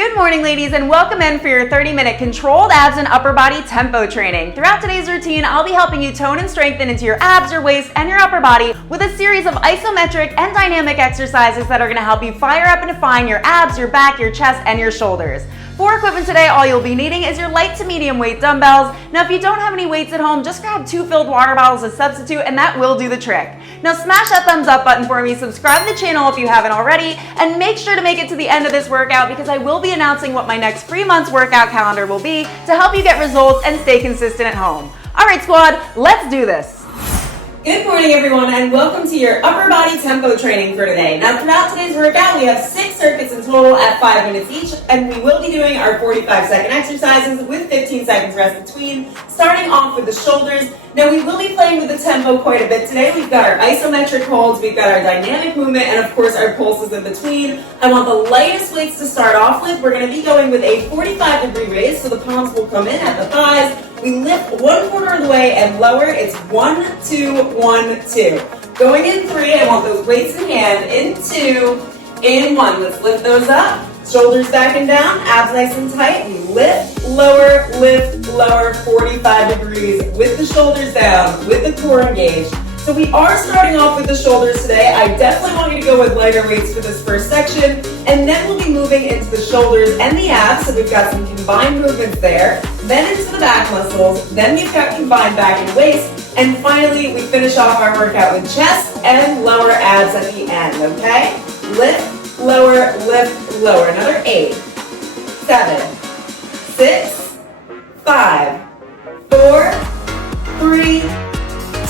Good morning, ladies, and welcome in for your 30-minute controlled abs and upper body tempo training. Throughout today's routine, I'll be helping you tone and strengthen into your abs, your waist, and your upper body with a series of isometric and dynamic exercises that are going to help you fire up and define your abs, your back, your chest, and your shoulders. For equipment today, all you'll be needing is your light to medium weight dumbbells. Now, if you don't have any weights at home, just grab 2 filled water bottles as substitute, and that will do the trick. Now, smash that thumbs up button for me, subscribe to the channel if you haven't already, and make sure to make it to the end of this workout because I will be announcing what my next 3 months workout calendar will be to help you get results and stay consistent at home. All right, squad, let's do this. Good morning, everyone, and welcome to your upper body tempo training for today. Now, throughout today's workout, we have 6 circuits in total at 5 minutes each, and we will be doing our 45-second exercises with 15 seconds rest between, starting off with the shoulders. Now, we will be playing with the tempo quite a bit today. We've got our isometric holds, we've got our dynamic movement, and of course, our pulses in between. I want the lightest weights to start off with. We're going to be going with a 45-degree raise, so the palms will come in at the thighs. We lift 1/4 of the way and lower. It's 1, 2, 1, 2. Going in 3, I want those weights in hand. In 2, in 1. Let's lift those up. Shoulders back and down, abs nice and tight. We lift, lower, 45 degrees with the shoulders down, with the core engaged. So we are starting off with the shoulders today. I definitely want you to go with lighter weights for this first section, and then we'll be moving into the shoulders and the abs. So we've got some combined movements there, then into the back muscles, then we've got combined back and waist, and finally we finish off our workout with chest and lower abs at the end, okay? Lift, lower, lift, lower. Another 8, 7, 6, 5, 4, 3,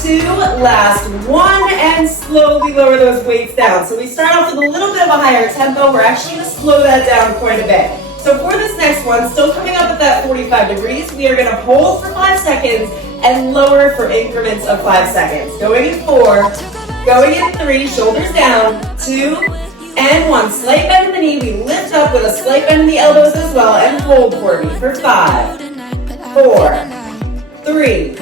2, last 1, and slowly lower those weights down. So we start off with a little bit of a higher tempo. We're actually going to slow that down quite a bit. So for this next one, still coming up at that 45 degrees, we are going to hold for 5 seconds and lower for increments of 5 seconds. Going in 4, going in 3, shoulders down, 2, and 1. Slight bend in the knee. We lift up with a slight bend in the elbows as well, and hold for me for 5, 4, 3,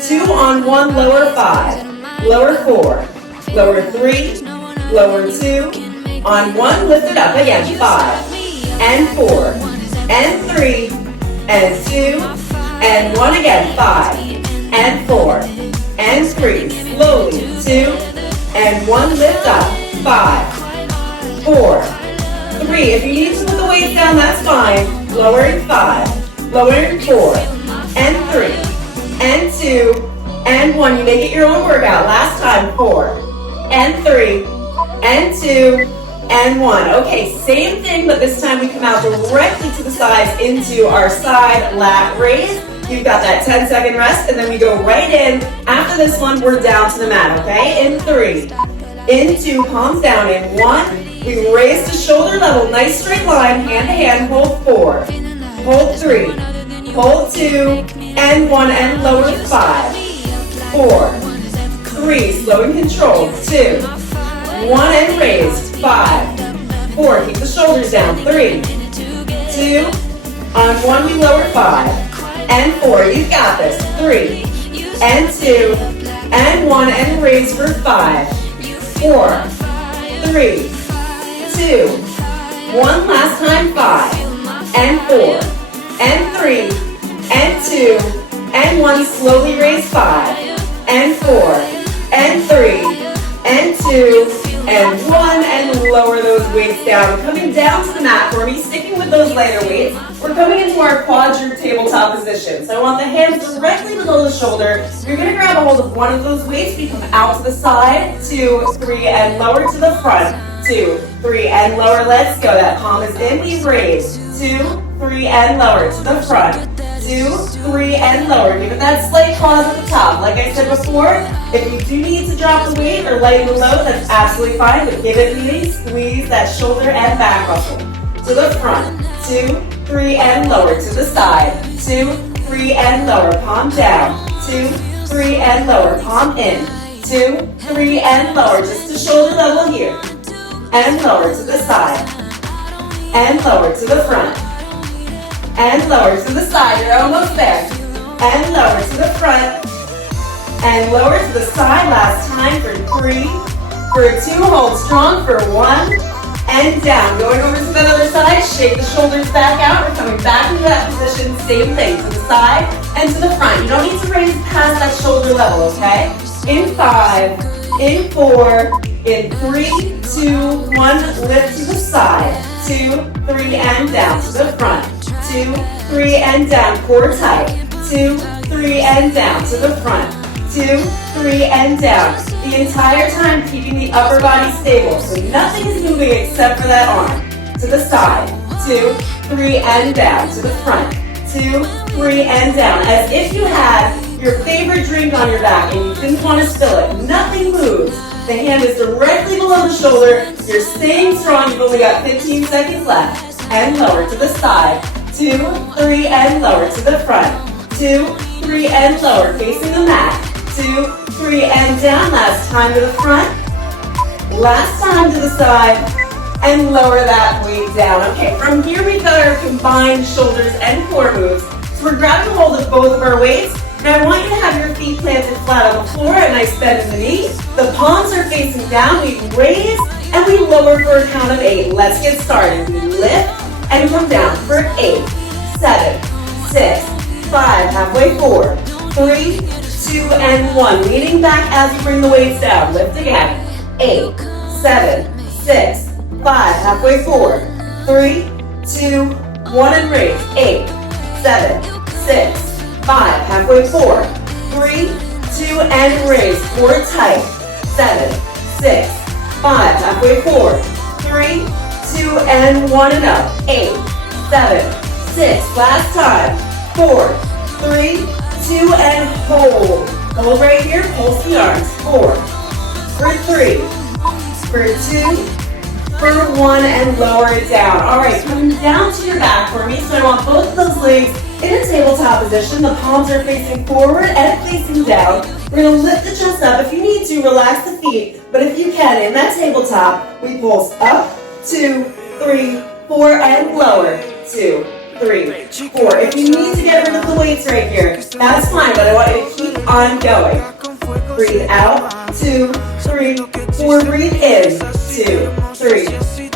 2 on 1, lower 5, lower 4, lower 3, lower 2, on 1, lift it up, again, 5, and 4, and 3, and 2, and 1 again, 5, and 4, and 3, slowly, 2, and 1, lift up, 5, 4, 3, if you need to put the weights down, that's fine, lower in 5, lower in 4, and 3, and 2, and 1. You make it your own workout. Last time, 4, and 3, and 2, and 1. Okay, same thing, but this time we come out directly to the sides into our side lat raise. You've got that 10-second rest, and then we go right in. After this one, we're down to the mat, okay? In 3, in 2, palms down. In 1, we raise to shoulder level. Nice straight line, hand to hand. Hold 4, hold 3, hold 2, and 1, and lower 5, 4, 3, slow and controlled, 2, 1, and raised, 5, 4, keep the shoulders down, 3, 2, on 1, we lower 5, and 4, you've got this, 3, and 2, and 1, and raise for 5, 4, 3, 2, 1, last time, 5, and 4, and 3, and 2, and 1, slowly raise 5, and 4, and 3, and 2, and 1, and lower those weights down. Coming down to the mat for me, sticking with those lighter weights, we're coming into our quadruped tabletop position. So I want the hands directly below the shoulder. You're going to grab a hold of one of those weights. We come out to the side, 2, 3, and lower to the front, 2, 3, and lower. Let's go. That palm is in. We raise, 2, 3, and lower to the front. 2, 3, and lower. Give it that slight pause at the top. Like I said before, if you do need to drop the weight or lighten the load, that's absolutely fine, but give it really squeeze that shoulder and back muscle. To the front, 2, 3, and lower. To the side, 2, 3, and lower. Palm down, 2, 3, and lower. Palm in, 2, 3, and lower. Just to shoulder level here. And lower to the side. And lower to the front. And lower to the side, you're almost there. And lower to the front. And lower to the side, last time for 3, for 2, hold strong for 1, and down. Going over to the other side, shake the shoulders back out. We're coming back into that position, same thing, to the side and to the front. You don't need to raise past that shoulder level, okay? In 5, in 4, in 3, 2, 1, lift to the side. 2, 3, and down to the front. 2, 3, and down, core tight. 2, 3, and down to the front. 2, 3, and down. The entire time keeping the upper body stable, so nothing is moving except for that arm. To the side. 2, 3, and down. To the front. 2, 3, and down. As if you had your favorite drink on your back and you didn't want to spill it. Nothing moves. The hand is directly below the shoulder. You're staying strong. You've only got 15 seconds left. And lower to the side. 2, 3, and lower to the front. 2, 3, and lower. Facing the mat. 2, 3, and down. Last time to the front. Last time to the side. And lower that weight down. Okay, from here we've got our combined shoulders and core moves. So we're grabbing hold of both of our weights. Now I want you to have your feet planted flat on the floor, a nice bend in the knee. The palms are facing down. We raise and we lower for a count of 8. Let's get started. We lift and come down for 8, 7, 6, 5, halfway 4, 3, 2, and 1. Leaning back as you bring the weights down. Lift again. 8, 7, 6, 5, halfway 4, 3, 2, 1, and raise. 8, 7, 6, 5, halfway 4, 3, 2, and raise. Core tight. 7, 6, 5, halfway 4, 3, 2, and 1, and up. 8, 7, 6, last time. 4, 3, 2, and hold. Hold right here, pulse the arms. 4, for 3, for 2, for 1, and lower it down. All right, coming down to your back for me. So I want both of those legs in a tabletop position. The palms are facing forward and facing down. We're gonna lift the chest up. If you need to, relax the feet. But if you can, in that tabletop, we pulse up, 2, 3, 4, and lower. 2, 3, 4. If you need to get rid of the weights right here, that's fine, but I want you to keep on going. Breathe out, 2, 3, 4. Breathe in, 2, 3,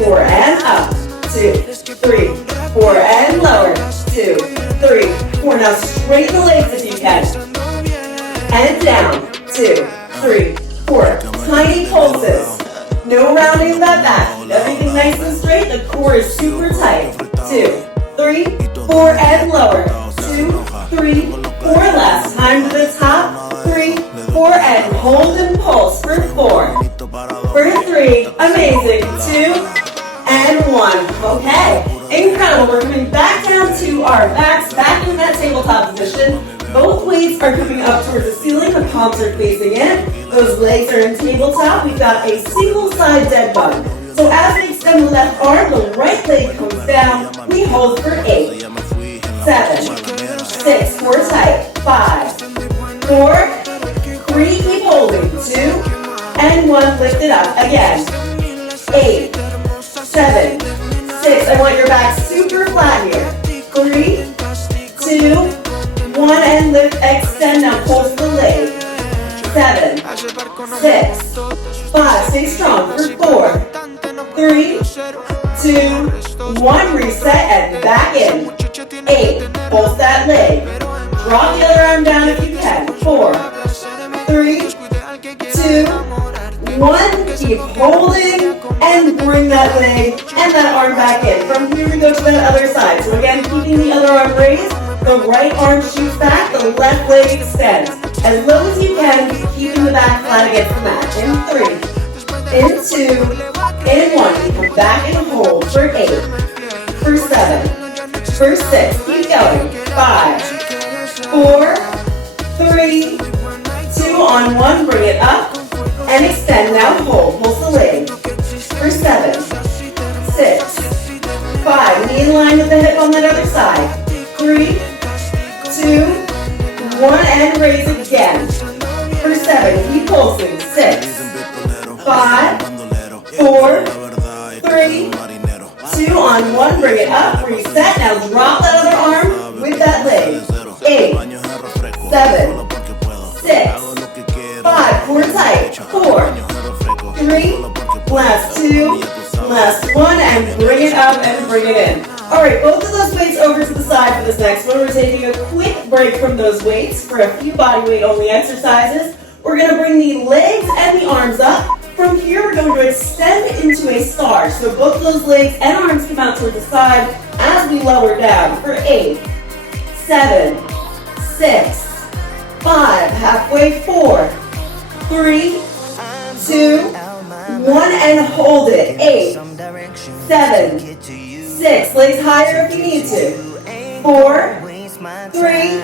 4, and up. 2, 3, 4, and lower. 2, 3, 4. Now straighten the legs if you can. And down. 2, 3, 4. Tiny pulses. No rounding of that back. Everything nice and straight. The core is super tight. 2, 3, 4, and lower. 2, 3, 4. Last time to the top. 3, 4, and hold and pulse for 4. For 3. Amazing. 2, and 1. Okay. Incredible. We're coming back down to our backs, back in that tabletop position. Both weights are coming up towards the ceiling. The palms are facing in. Those legs are in tabletop. We've got a single side dead bug. So as we extend the left arm, the right leg comes down. We hold for 8, 7, 6, core tight, 5, 4, 3, keep holding, 2, and 1, lift it up. Again, 8, 7, 6. I want your back super flat here. 3, 2, 1, and lift, extend. Now pulse the leg. 7, 6, 5. Stay strong for 4, 3, 2, 1. Reset and back in. 8. Pulse that leg. Drop the other arm down if you can. 4, 3, 2, 1. Keep holding and bring that leg and that arm back in. From here we go to the other side. So again, keeping the other arm raised. The right arm shoots back. The left leg extends. As low as you can, keeping the back flat against the mat. In 3, in 2, in 1. You come back and hold for 8, for 7, for 6. Keep going. 5, 4, 3, 2, on 1. Bring it up and extend. Now hold. Pulse the leg. For 7, 6, 5. Knee in line with the hip on that other side. 3, 2, 1, and raise again. For 7, keep pulsing. 6, 5, 4, 3, 2, on 1, bring it up, reset. Now drop that other arm with that leg. 8, 7, 6, 5, core tight. 4, 3, last 2, Last one, and bring it up and bring it in. All right, both of those weights over to the side for this next one. We're taking a quick break from those weights for a few body weight only exercises. We're gonna bring the legs and the arms up. From here, we're going to extend into a star. So both those legs and arms come out towards the side as we lower down for 8, 7, 6, 5, halfway, 4, 3, 2, 1, and hold it. 8, 7, 6, legs higher if you need to. 4, 3,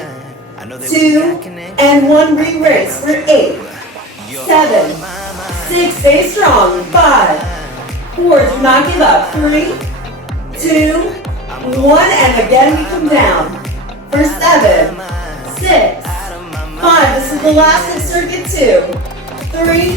2, and 1, re-raise for 8, 7, 6, stay strong. 5, 4, do not give up. 3, 2, 1, and again we come down. For 7, 6, 5, this is the last of circuit 2. 3,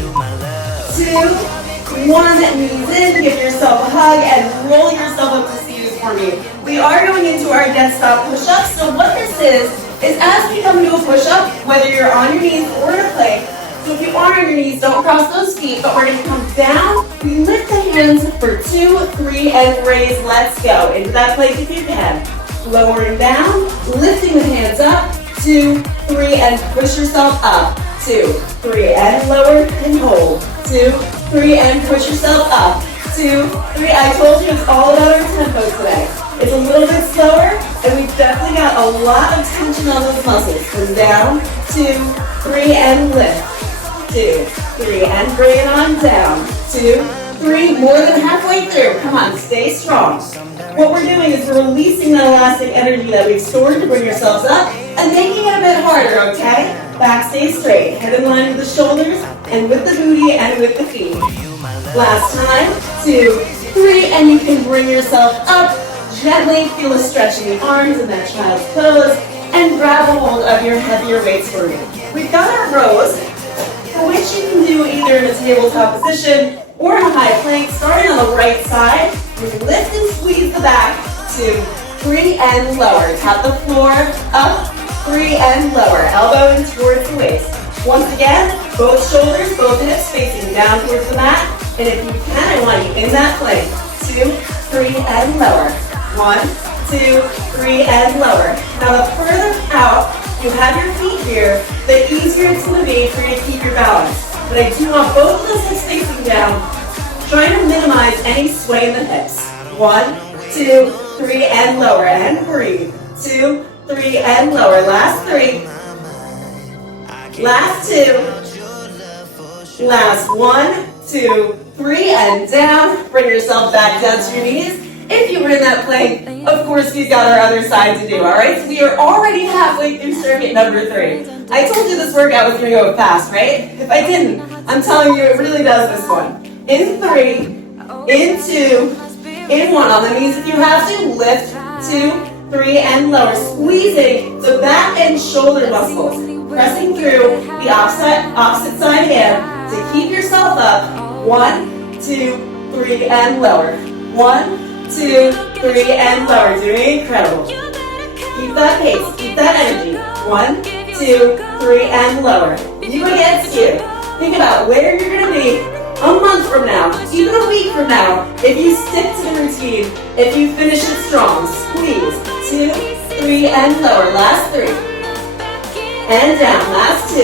2, 1, knees in, give yourself a hug and roll yourself up to seated for me. We are going into our death stop push-up, so what this is as we come into a push-up, whether you're on your knees or in a plank, so if you are on your knees, don't cross those feet, but we're going to come down. We lift the hands for 2, 3, and raise. Let's go. Into that plank if you can. Lowering down, lifting the hands up. 2, 3, and push yourself up. 2, 3, and lower and hold. 2, 3, and push yourself up. 2, 3. I told you it's all about our tempo today. It's a little bit slower, and we've definitely got a lot of tension on those muscles. Come down. 2, 3, and lift. 2, 3, and bring it on down. 2, 3, more than halfway through. Come on, stay strong. What we're doing is we're releasing that elastic energy that we've stored to bring yourselves up and making it a bit harder, okay? Back stays straight, head in line with the shoulders and with the booty and with the feet. Last time, 2, 3, and you can bring yourself up gently. Feel a stretch in the arms in that child's pose and grab a hold of your heavier weights for me. We've got our rows, for which you can do either in a tabletop position or in a high plank. Starting on the right side, you lift and squeeze the back. 2, 3, and lower. Tap the floor, up, 3, and lower. Elbow in towards the waist. Once again, both shoulders, both hips facing down towards the mat. And if you can, I want you in that plank. 2, 3, and lower. 1, 2, 3, and lower. Now the further out you have your feet here, the easier it's going to be for you to keep your balance. But I do want both of those hips facing down, trying to minimize any sway in the hips. 1, 2, 3, and lower, and breathe. 2, 3, and lower. Last 3. Last 2. Last 1, 2, 3, and down. Bring yourself back down to your knees. If you were in that plank, of course, we've got our other side to do, all right? So we are already halfway through circuit number 3. I told you this workout was going to go fast, right? If I didn't, I'm telling you, it really does this one. In 3, in 2, in 1. On the knees if you have to. Lift, 2, 3, and lower. Squeezing the back and shoulder muscles. Pressing through the opposite side hand to keep yourself up. 1, 2, 3, and lower. 1, 2, 3, and lower. Doing incredible. Keep that pace. Keep that energy. 1, 2, 3, and lower. You against you. Think about where you're going to be a month from now, even a week from now, if you stick to the routine, if you finish it strong. Squeeze. 2, 3, and lower. Last 3. And down. Last 2.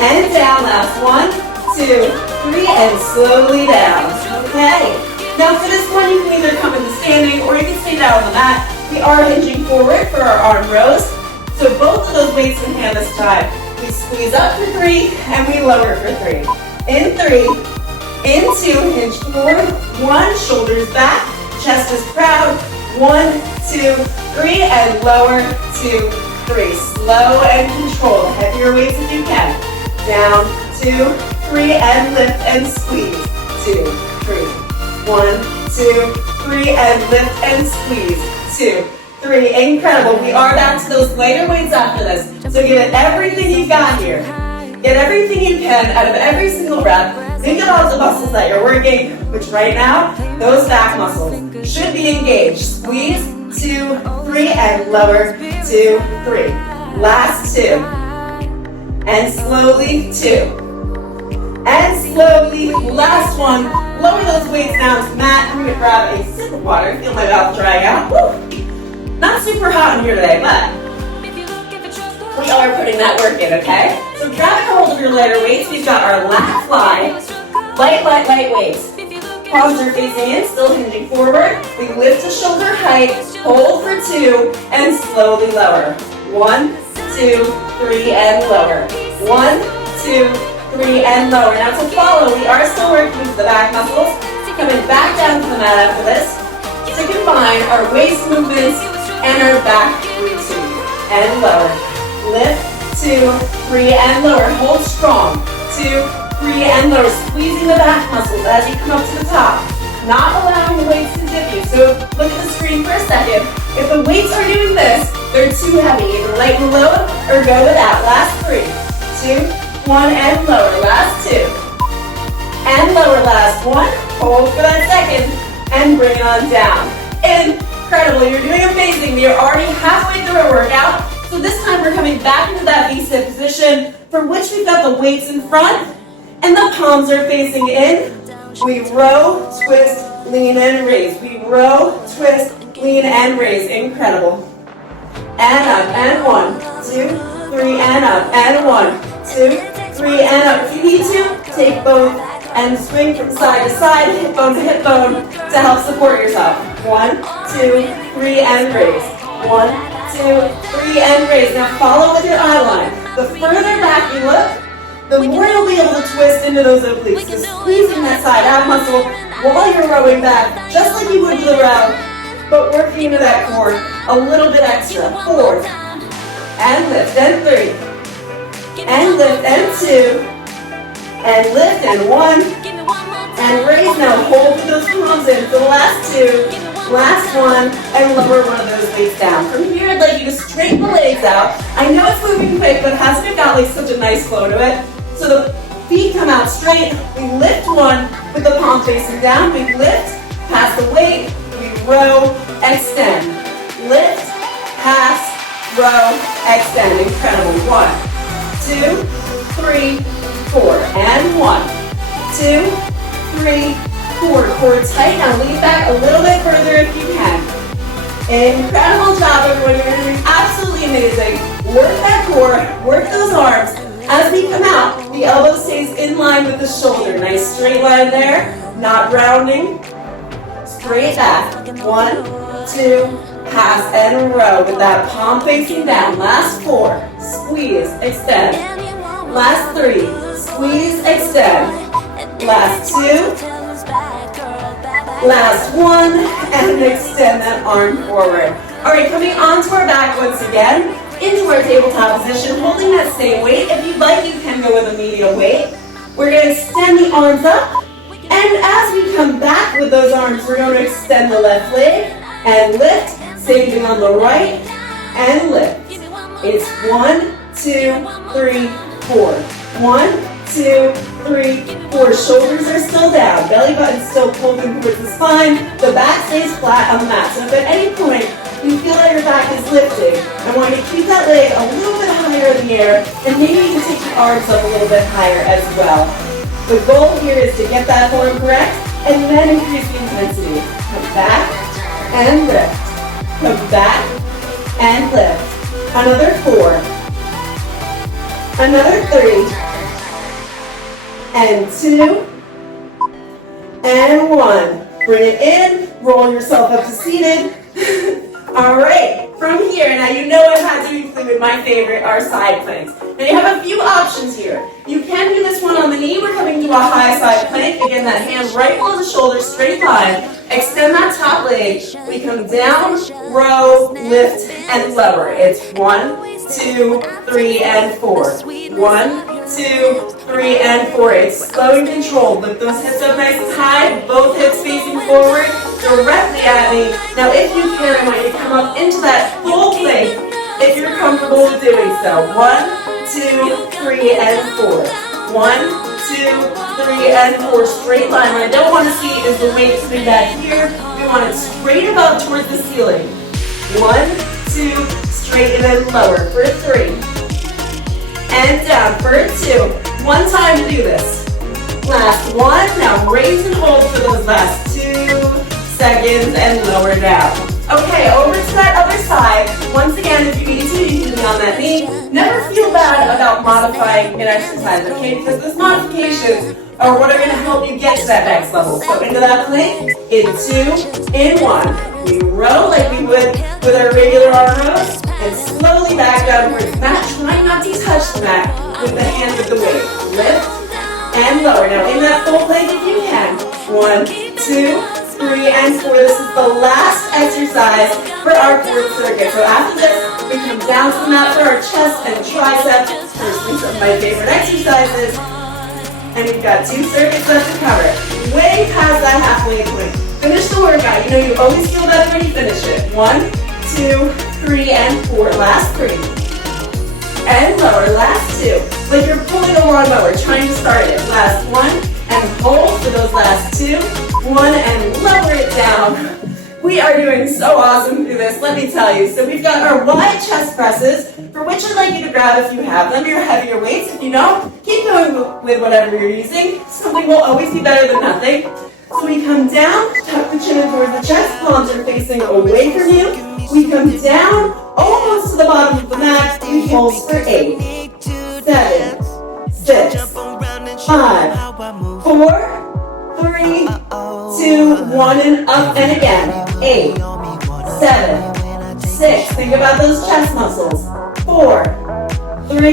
And down. Last 1, 2, 3, and slowly down. Okay. Now for this one, you can either come into standing or you can stay down on the mat. We are hinging forward for our arm rows. So both of those weights in hand this time. We squeeze up for 3 and we lower for 3. In 3, in 2, hinge forward. 1, shoulders back, chest is proud. 1, 2, 3, and lower. 2, 3. Slow and controlled. Heavier weights if you can. Down, 2, 3, and lift and squeeze. 2, 3. 1, 2, 3, and lift and squeeze. 2, 3. Incredible. We are back to those lighter weights after this. So give it everything you've got here. Get everything you can out of every single rep. Think about the muscles that you're working, which right now, those back muscles should be engaged. Squeeze, 2, 3, and lower, 2, 3. Last 2. And slowly, 2. And slowly, last 1. Lower those weights down to the mat. I'm gonna grab a sip of water. Feel my mouth drying out. Woo. Not super hot in here today, but we are putting that work in, okay? So grab a hold of your lighter weights. We've got our lat fly. Light, light, light weights. Palms are facing in, still hinging forward. We lift to shoulder height, hold for 2, and slowly lower. 1, 2, 3, and lower. 1, 2, 3, and lower. Now to follow, we are still working with the back muscles. Coming back down to the mat after this to combine our waist movements and our back routine. And lower. Lift, 2, 3, and lower. Hold strong. 2, 3, and lower. Squeezing the back muscles as you come up to the top. Not allowing the weights to dip you. So look at the screen for a second. If the weights are doing this, they're too heavy. Either lighten the load or go without. Last 3, 2, 1, and lower. Last 2. And lower. Last 1. Hold for that second. And bring it on down. Incredible. You're doing amazing. We are already halfway through our workout. So this time we're coming back into that V-sit position for which we've got the weights in front and the palms are facing in. We row, twist, lean, and raise. We row, twist, lean, and raise. Incredible. And up, and 1, 2, 3, and up, and 1, 2, 3, and up. If you need to, take both and swing from side to side, hip bone to help support yourself. 1, 2, 3, and raise. 1, 2, 3, and raise. Now follow with your eye line. The further back you look, the more you'll be able to twist into those obliques. So squeezing that side ab muscle while you're rowing back, just like you would for the row, but working into that core a little bit extra. 4, and lift, and 3, and lift, and 2, and lift, and 1, and raise. Now hold those palms in for the last 2, last 1, and lower one of those weights down. From here, I'd like you to straighten the legs out. I know it's moving quick, but hasn't it got like such a nice flow to it? So the feet come out straight. We lift 1 with the palm facing down. We lift, pass the weight. We row, extend. Lift, pass, row, extend. Incredible. 1, 2, 3, 4, and 1, 2, 3, 4. Core tight. Now lean back a little bit further if you can. Incredible job, everyone. You're doing absolutely amazing. Work that core, work those arms. As we come out, the elbow stays in line with the shoulder. Nice straight line there, not rounding. Straight back. 1, 2, pass and row with that palm facing down. Last 4, squeeze, extend. Last 3, squeeze, extend. Last 2, last 1, and extend that arm forward. All right, coming onto our back once again, into our tabletop position, holding that same weight. If you'd like, you can go with a medium weight. We're going to extend the arms up, and as we come back with those arms, we're going to extend the left leg and lift, same thing on the right, and lift. It's 1, 2, 3, 4. 1, 2, 3, 4. Shoulders are still down. Belly button's still pulling towards the spine. The back stays flat on the mat. So if at any point you feel that your back is lifting, I want you to keep that leg a little bit higher in the air, and maybe you can take your arms up a little bit higher as well. The goal here is to get that form correct, and then increase the intensity. Come back and lift. Come back and lift. Another 4. Another 3. And 2. And 1. Bring it in. Roll yourself up to seated. All right, from here, now you know I had to include my favorite, our side planks. Now you have a few options here. You can do this one on the knee. We're coming to a high side plank. Again, that hand right below the shoulder, straight line. Extend that top leg. We come down, row, lift, and lower. It's 1, 2, 3, and 4. 1, 2, 3, and 4. It's slow and controlled. Lift those hips up nice and high. Both hips facing forward, directly at me. Now, if you can, I want you to come up into that full plank if you're comfortable with doing so. 1, 2, 3, and 4. 1, 2, 3, and 4. Straight line. What I don't want to see is the weight sitting back here. We want it straight above towards the ceiling. 1, 2, straight, and then lower for 3. And down for 2. One time to do this. Last one. Now raise and hold for those last 2 seconds and lower down. Okay, over to that other side. Once again, if you need to, you can be on that knee. Never feel bad about modifying an exercise, okay? Because those modifications are what are going to help you get to that next level. So into that plank, in 2, in 1. We row like we would with our regular arm rows, and slowly back down towards the mat. Try not to touch the mat with the hand with the weight. Lift and lower. Now in that full plank if you can. 1, 2, 3, and 4. This is the last exercise for our 4th circuit. So after this, we come down to the mat for our chest and triceps. Personally, some of my favorite exercises. And we've got 2 circuits left to cover. Way past that halfway point. Finish the workout. You know you always feel better when you finish it. 1, 2, 3, and 4. Last 3. And lower. Last 2. Like you're pulling a lawnmower, trying to start it. Last 1. And hold for those last 2. 1 and lower it down. We are doing so awesome through this, let me tell you. So we've got our wide chest presses, for which I'd like you to grab if you have them, your heavier weights. If you don't, keep going with whatever you're using. Something will always be better than nothing. So we come down, tuck the chin in towards the chest, palms are facing away from you. We come down, almost to the bottom of the mat. We hold for 8, 7, 6, 5, 4, 3, 2, 1, and up and again. 8, 7, 6. Think about those chest muscles. 4, 3,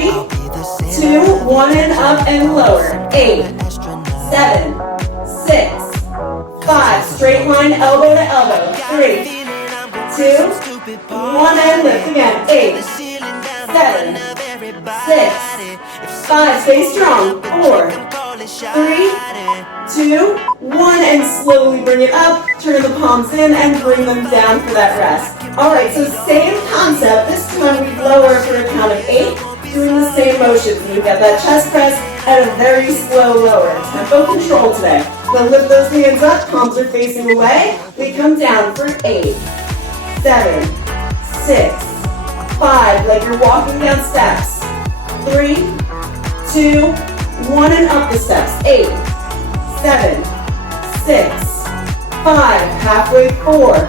2, 1, and up and lower. 8, 7, 6, 5. Straight line, elbow to elbow. 3, 2, 1, and lift again. 8, 7, 6, 5. Stay strong. 4, 3, 2, 1, and slowly bring it up. Turn the palms in and bring them down for that rest. Alright, so same concept. This time we lower for a count of 8, doing the same motion. So we've got that chest press at a very slow lower. Tempo control today. We'll lift those hands up, palms are facing away. We come down for 8, 7, 6, 5, like you're walking down steps. 3, 2, 1, and up the steps. 8, 7, 6, 5, halfway. 4,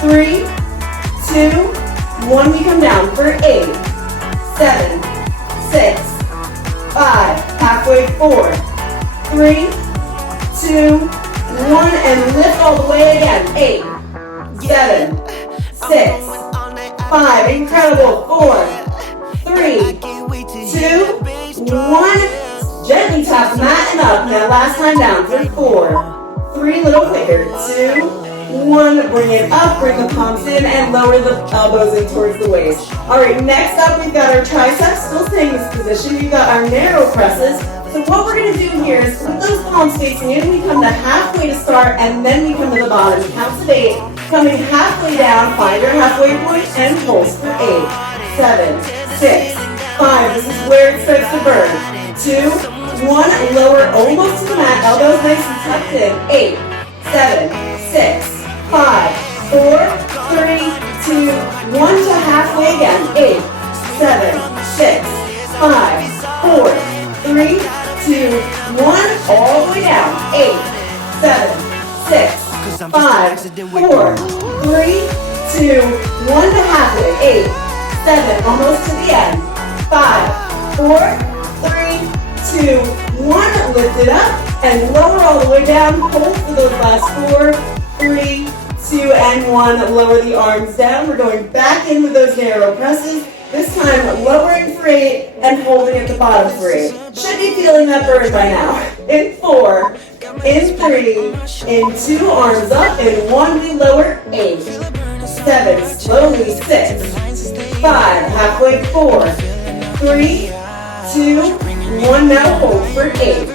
3, 2, 1. We come down for 8, 7, 6, 5, halfway. 4, 3, 2, 1, and lift all the way again. 8, 7, 6, 5. Incredible. 4, 3, 2, 1. Gently tap the mat and up. Now last time down for 4, 3, little quicker. 2, 1. Bring it up, bring the palms in, and lower the elbows in towards the waist. Alright, next up we've got our triceps. Still staying in this position. We've got our narrow presses. So what we're going to do here is with those palms facing in, we come to halfway to start, and then we come to the bottom. We count to 8. Coming halfway down, find your halfway point, and pulse for 8, 7, 6, 5. This is where it starts to burn. 2, 1, lower almost to the mat, elbows nice and tucked in. 8, 7, 6, 5, 4, 3, 2, 1 to halfway again. 8, 7, 6, 5, 4, 3, 2, 1, all the way down. 8, 7, 6, 5, 4, 3, 2, 1 to halfway. 8, 7, almost to the end. 5, 4, 3, 2, 1, lift it up and lower all the way down. Hold for those last 4, 3, 2, and 1. Lower the arms down. We're going back in with those narrow presses. This time lowering for 8 and holding at the bottom for 8. Should be feeling that burn by now. In 4, in 3, in 2, arms up. In 1, we lower. 8, 7, slowly. 6, 5, halfway. 4, 3, 2, 1, now hold for 8,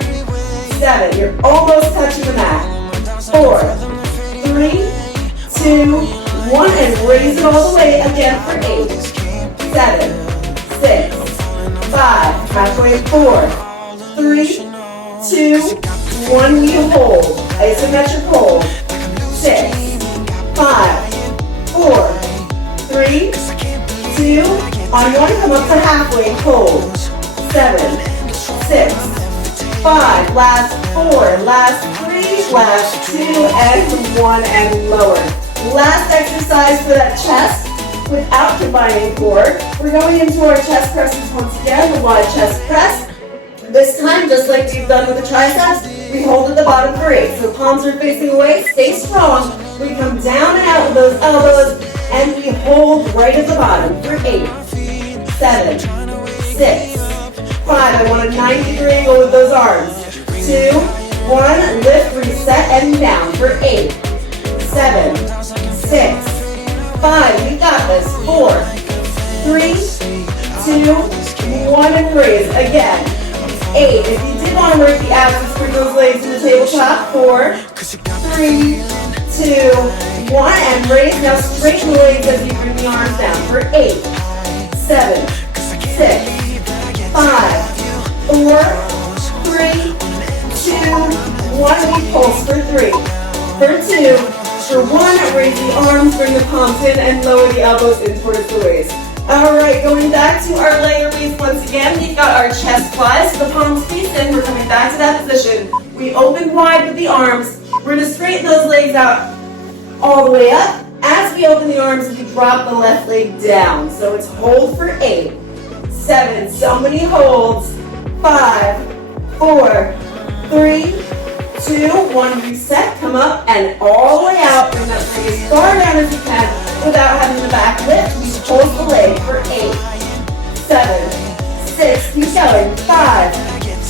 7, you're almost touching the mat. 4, 3, 2, 1, and raise it all the way again for 8, 7, 6, 5, halfway. 4, 3, 2, 1, we hold, isometric hold. 6, 5, 4, 3, 2, on 1, come up to halfway, hold. 7, 6, 5, last 4, last 3, last 2, and 1, and lower. Last exercise for that chest without combining core. We're going into our chest presses once again, the wide chest press. This time, just like we've done with the triceps, we hold at the bottom for 8. So palms are facing away, stay strong. We come down and out with those elbows, and we hold right at the bottom for 8, 7, 6, 5. I want a 90-degree angle with those arms. 2, 1, lift, reset, and down for 8, 7, 6, 5. You got this. 4, 3, 2, 1, and raise. Again. 8. If you did want to work the abs, let's bring those legs to the tabletop. 4, 3, 2, 1, and raise. Now straighten the legs as you bring the arms down for 8, 7, 6, 5, 4, 3, 2, 1. We pulse for 3, for 2, for 1. Raise the arms, bring the palms in, and lower the elbows in towards the waist. All right, going back to our leg release once again. We've got our chest flies, the palms face in. We're coming back to that position. We open wide with the arms. We're going to straighten those legs out all the way up. As we open the arms, we drop the left leg down. So it's hold for 8, 7, so many holds. 5, 4, 3, 2, 1. Reset, come up, and all the way out. Bring that leg as far down as you can without having the back lift. We hold the leg for 8, 7, 6, keep going. 5,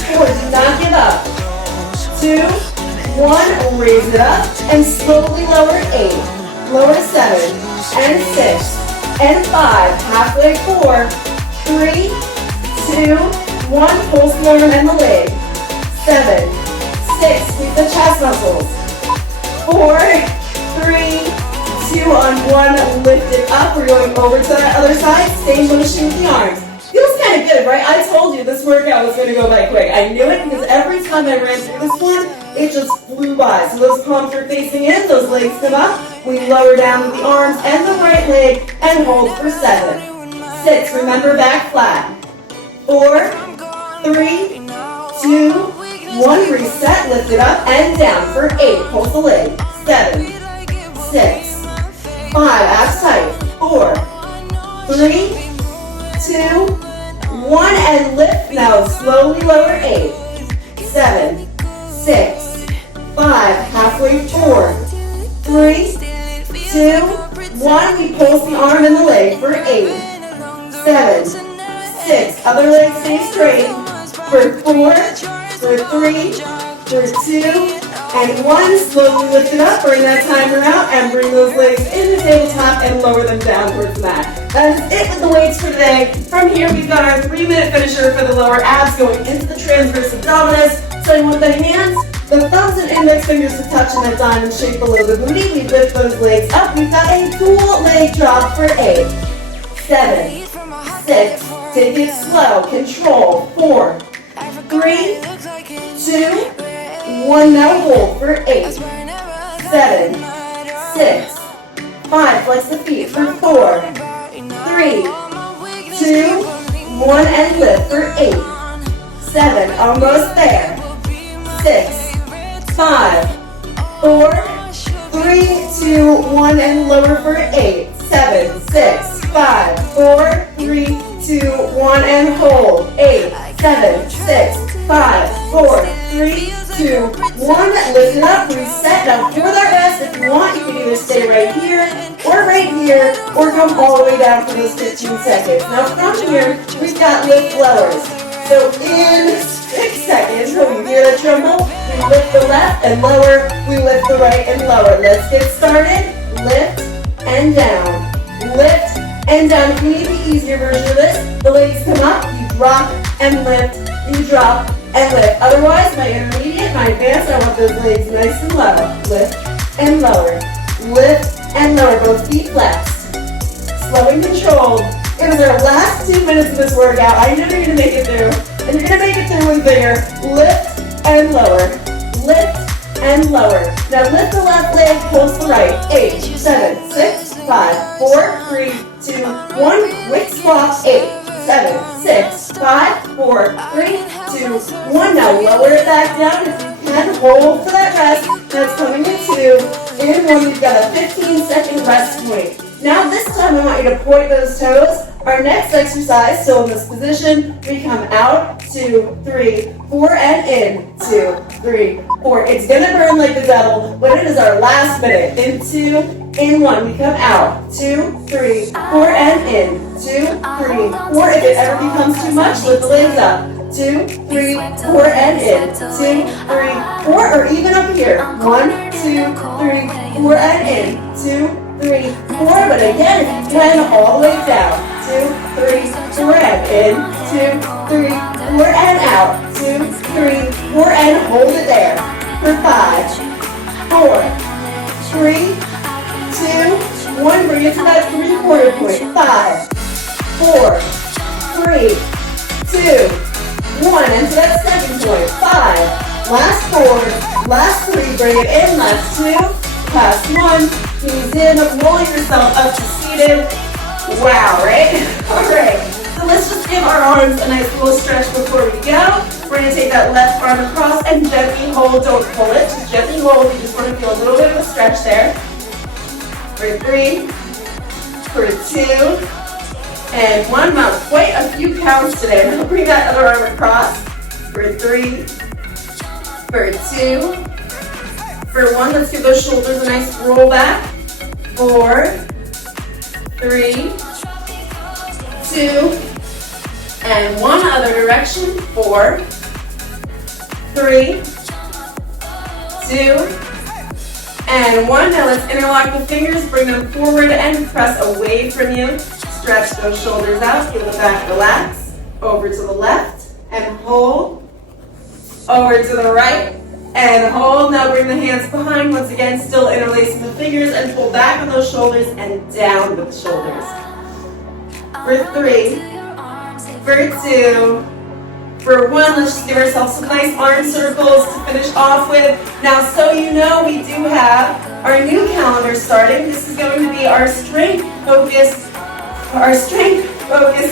4, do not give up. 2, 1, raise it up, and slowly lower 8, lower 7, and 6, and 5, halfway. 4, 3, 2, 1, pulse the arm and the leg. 7, 6, keep the chest muscles. 4, 3, 2, on 1, lift it up. We're going over to that other side. Same motion with the arms. Feels kind of good, right? I told you this workout was going to go by quick. I knew it because every time I ran through this one, it just flew by. So those palms are facing in, those legs come up. We lower down with the arms and the right leg and hold for 7, 6. Remember, back flat. 4, 3, 2, 1. Reset, lift it up and down for 8. Pulse the leg. 7, 6, 5, abs tight. 4, 3, 2, 1, and lift. Now slowly lower 8, 7, 6, 5, halfway. 4, 3, 2, 1. We pulse the arm and the leg for 8, 7, 6. Other leg stays straight. For 4, for 3, for 2, and 1. Slowly lift it up, bring that timer out, and bring those legs in the tabletop and lower them down towards the mat. That is it with the weights for today. From here, we've got our 3-minute finisher for the lower abs going into the transverse abdominis. So I want the hands, the thumbs and index fingers to touch in a diamond shape below the booty. We lift those legs up. We've got a dual leg drop for 8, 7, 6. Take it slow. Control. 4, 3, 2, 1. Now hold for 8, 7, 6, 5. Flex the feet for 4, 3, 2, 1, and lift for 8, 7. Almost there. 6, 5, 4, 3, 2, 1, and lower for 8, 7, 6, 5, 4, 3, 2, 1, and hold. 8, 7, 6, 5, 4, 3, 2, 1. Lift it up, reset. Now for that rest, if you want, you can either stay right here, or come all the way down for those 15 seconds. Now from here, we've got lift lowers. So in 6 seconds, when you hear the tremble, we lift the left and lower, we lift the right and lower. Let's get started. Lift and down. Lift and down. If you need the easier version of this, the legs come up, you drop and lift, you drop and lift. Otherwise, my intermediate, my advanced, I want those legs nice and low. Lift and lower. Lift and lower. Both feet flexed. Slow and controlled. It was our last 2 minutes of this workout. I know you're going to make it through. And you're going to make it through with vigor. Lift and lower. Lift and lower. Now lift the left leg, pulse the right. 8, 7, 6, 5, 4, 3, 2, 1. Quick swap. 8, 7, 6, 5, 4, 3, 2, 1. Now lower it back down if you can. Hold for that rest. That's coming in 2. In 1, we've got a 15-second rest point. Now this time I want you to point those toes. Our next exercise, still in this position, we come out, 2, 3, 4, and in, 2, 3, 4. It's gonna burn like the devil, but it is our last minute. In 2, in 1, we come out, 2, 3, 4, and in, 2, 3, 4. If it ever becomes too much, lift the legs up. 2, 3, 4, and in, 2, 3, 4, or even up here. 1, 2, 3, 4, and in, 2, 3, 4, but again, if you can, all the way down. 2, 3, 4, and in, 2, 3, 4, and out. 2, 3, 4, and hold it there. For 5, 4, 3, 2, 1. Bring it to that 3/4 point. 5, 4, 3, 2, 1. And to that second point. 5, last 4, last 3. Bring it in. Last 2. Last 1, knees in, rolling yourself up to seated. Wow, right? All right, so let's just give our arms a nice little stretch before we go. We're gonna take that left arm across and gently hold, don't pull it, just gently hold. You just wanna feel a little bit of a stretch there. For 3, for 2, and 1. Not quite a few counts today. Now bring that other arm across. For 3, for 2, for 1, let's give those shoulders a nice roll back. 4, 3, 2, and 1. Other direction. 4, 3, 2, and 1. Now let's interlock the fingers, bring them forward and press away from you. Stretch those shoulders out, feel the back relax. Over to the left and hold. Over to the right. And hold. Now bring the hands behind. Once again, still interlacing the fingers and pull back on those shoulders and down with the shoulders. For 3, for 2, for 1, let's just give ourselves some nice arm circles to finish off with. Now, so you know, we do have our new calendar starting. This is going to be our strength focused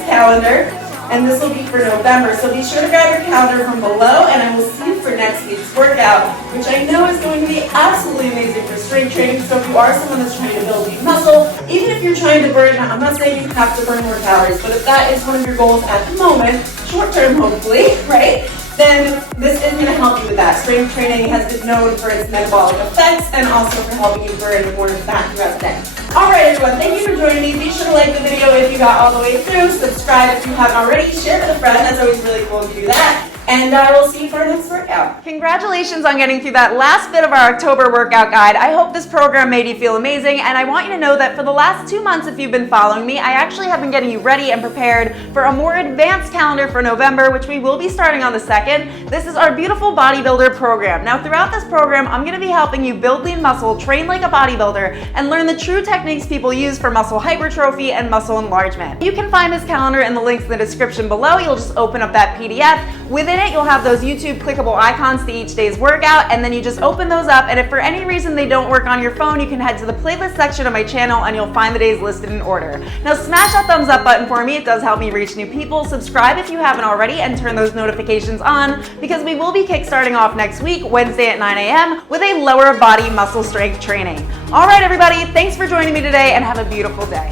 calendar. And this will be for November. So be sure to grab your calendar from below, and I will see you for next week's workout, which I know is going to be absolutely amazing for strength training. So if you are someone that's trying to build lean muscle, even if you're trying to burn, I'm not saying you have to burn more calories, but if that is one of your goals at the moment, short term hopefully, right? Then this is going to help you with that. Strength training has been known for its metabolic effects and also for helping you burn more fat throughout the day. Alright everyone, thank you for joining me. Be sure to like the video if you got all the way through. Subscribe if you haven't already. Share with a friend. That's always really cool to do that. And I will see you for our next workout. Congratulations on getting through that last bit of our October workout guide. I hope this program made you feel amazing, and I want you to know that for the last 2 months, if you've been following me, I actually have been getting you ready and prepared for a more advanced calendar for November, which we will be starting on the 2nd. This is our beautiful bodybuilder program. Now, throughout this program, I'm going to be helping you build lean muscle, train like a bodybuilder, and learn the true techniques people use for muscle hypertrophy and muscle enlargement. You can find this calendar in the links in the description below. You'll just open up that PDF. Within it, you'll have those YouTube clickable icons to each day's workout, and then you just open those up, and if for any reason they don't work on your phone, you can head to the playlist section of my channel and you'll find the days listed in order. Now smash that thumbs up button for me. It does help me reach new people. Subscribe if you haven't already and turn those notifications on, because we will be kickstarting off next week, Wednesday at 9 a.m. with a lower body muscle strength training. All right, everybody, thanks for joining me today and have a beautiful day.